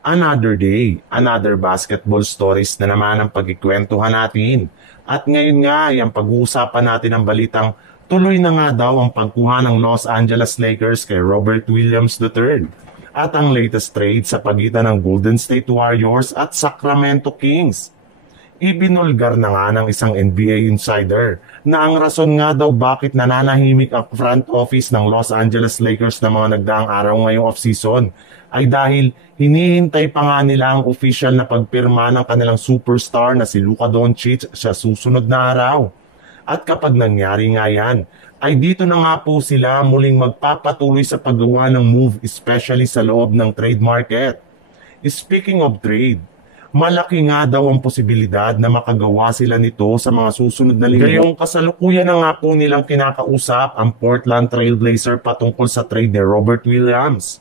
Another day, another basketball stories na naman ang pagkikwentuhan natin. At ngayon nga, ang pag-uusapan natin ang balitang tuloy na nga daw ang pagkuha ng Los Angeles Lakers kay Robert Williams III. At ang latest trade sa pagitan ng Golden State Warriors at Sacramento Kings. Ibinulgar na nga ng isang NBA insider na ang rason nga daw bakit nananahimik ang front office ng Los Angeles Lakers na mga nagdaang araw ngayong off-season ay dahil hinihintay pa nga nila ang official na pagpirma ng kanilang superstar na si Luka Doncic sa susunod na araw. At kapag nangyari nga yan, ay dito na nga po sila muling magpapatuloy sa paggawa ng move especially sa loob ng trade market. Speaking of trade, malaki nga daw ang posibilidad na makagawa sila nito sa mga susunod na linggo. Ngayong kasalukuyan na nga po nilang kinakausap ang Portland Trail Blazer patungkol sa trade ni Robert Williams.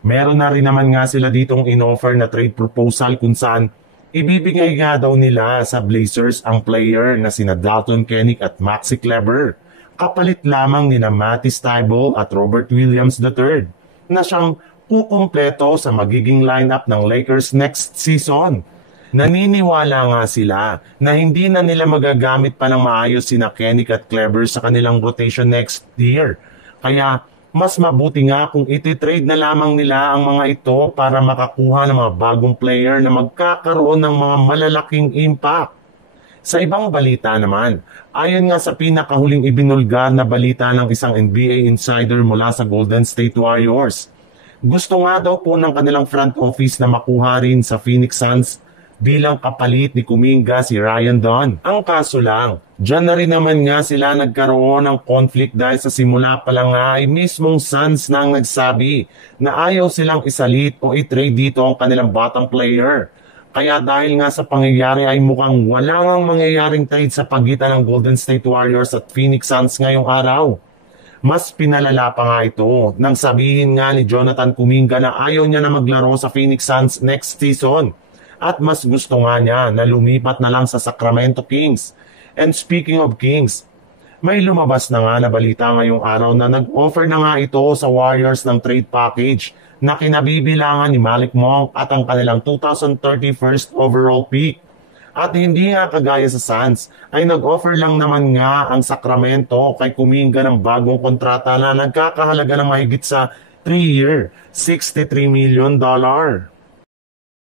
Meron na rin naman nga sila ditong in-offer na trade proposal kung saan ibibigay nga daw nila sa Blazers ang player na sina Dalton Kennick at Maxi Kleber. Kapalit lamang nina Matty Stiebel at Robert Williams III na siyang kukumpleto sa magiging lineup ng Lakers next season. Naniniwala nga sila na hindi na nila magagamit pa ng maayos sina Kennick at Kleber sa kanilang rotation next year. Kaya mas mabuti nga kung ititrade na lamang nila ang mga ito para makakuha ng mga bagong player na magkakaroon ng mga malalaking impact. Sa ibang balita naman, ayon nga sa pinakahuling ibinulgar na balita ng isang NBA insider mula sa Golden State Warriors, gusto nga daw po ng kanilang front office na makuha rin sa Phoenix Suns bilang kapalit ni Kuminga si Ryan Dunn. Ang kaso lang, dyan na rin naman nga sila nagkaroon ng conflict dahil sa simula pa lang nga ay mismong Suns na ang nagsabi na ayaw silang isalit o i-trade dito ang kanilang bottom player. Kaya dahil nga sa pangyayari ay mukhang wala ngang mangyayaring trade sa pagitan ng Golden State Warriors at Phoenix Suns ngayong araw. Mas pinalala pa nga ito nang sabihin nga ni Jonathan Kuminga na ayaw niya na maglaro sa Phoenix Suns next season. At mas gusto nga niya na lumipat na lang sa Sacramento Kings. And speaking of Kings, may lumabas na nga na balita ngayong araw na nag-offer na nga ito sa Warriors ng trade package na kinabibilangan ni Malik Monk at ang kanilang 2030 first overall pick. At hindi nga kagaya sa Suns, ay nag-offer lang naman nga ang Sacramento kay Kuminga ng bagong kontrata na nagkakahalaga ng mahigit sa 3-year, $63 million.